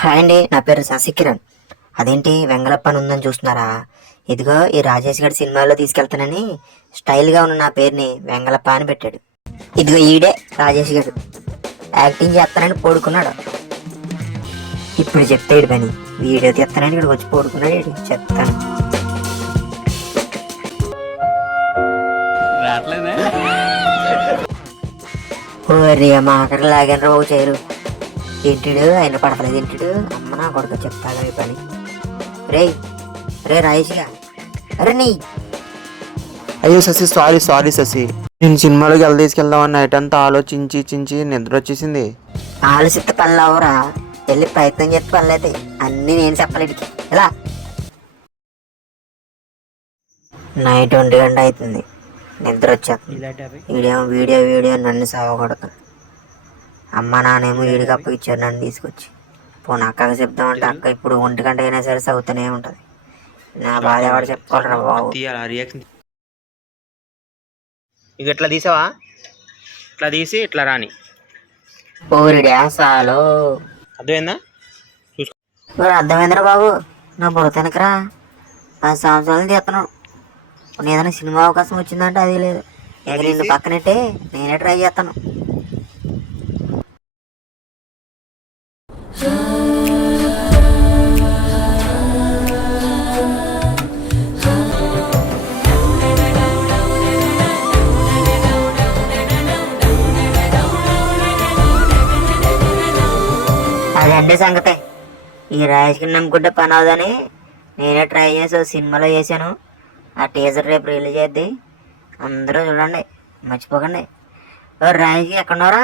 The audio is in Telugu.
హాయ్ అండి, నా పేరు శశికిరణ్. అదేంటి వెంగళప్ప అని ఉందని చూస్తున్నారా? ఇదిగో ఈ రాజేష్ గారి సినిమాలో తీసుకెళ్తానని స్టైల్గా ఉన్న నా పేరుని వెంగళప్ప అని పెట్టాడు. ఇదిగో ఈడే రాజేష్ గారు యాక్టింగ్ చేస్తానని పడుకున్నాడు. ఇప్పుడు చెప్తాడు పని, వీడియో తీస్తానని ఇక్కడికి వచ్చి పడుకున్నాడు. చెప్తాను. ఓరి మా అక్కడ లాగాను రావు చేయరు ఇంటిడు ఆయన పడతలేదు. ఇంటిడు అమ్మ నా కొడుకు చెప్తాగా ఈ పని. రే రే రాయేష్గా, అరే నీ అయ్యో శశి, సారీ శశి. నేను సినిమాలోకి తీసుకెళ్దామని నైట్ అంతా ఆలోచించి నిద్ర వచ్చేసింది. ఆలోచిస్తే పనులు అవరా, వెళ్ళి ప్రయత్నం చేస్తే పనులు అయితే అన్నీ నేను చెప్పలేదు. ఎలా నైట్ 1 గంట అవుతుంది, నిద్ర వచ్చేస్తుంది. వీడియో వీడియో నన్ను సాగకూడదు. అమ్మ నానేమో వీడికి అప్పగిచ్చారు నన్ను తీసుకొచ్చి. పోనీ అక్కగా చెప్దామంటే అక్క ఇప్పుడు 1 గంట అయినా సరే చదువుతూనే ఉంటుంది. నా బాధ ఎవరు చెప్పుకోవాలరా బాబు. ఇక ఇట్లా తీసావా, ఇట్లా తీసి ఇట్లా రాని ఓరి డ్యాసాలో అర్థమైందా? అర్థమైందిరా బాబు. నా బుడతనకరా 10 సంవత్సరాలు చేస్తున్నావు. నేను ఏదైనా సినిమా అవకాశం వచ్చిందంటే అది లేదు. ఇక నిన్ను పక్కనట్టే నేనే ట్రై చేస్తాను. అదండి సంగతే. ఈ రాజకీయ నమ్ముకుంటే పని అవుదని నేనే ట్రై చేసి సినిమాలో చేశాను. ఆ టీజర్ రేపు రిలీజ్ చేద్ది, అందరూ చూడండి, మర్చిపోకండి. రాజకీయ ఎక్కడున్నారా?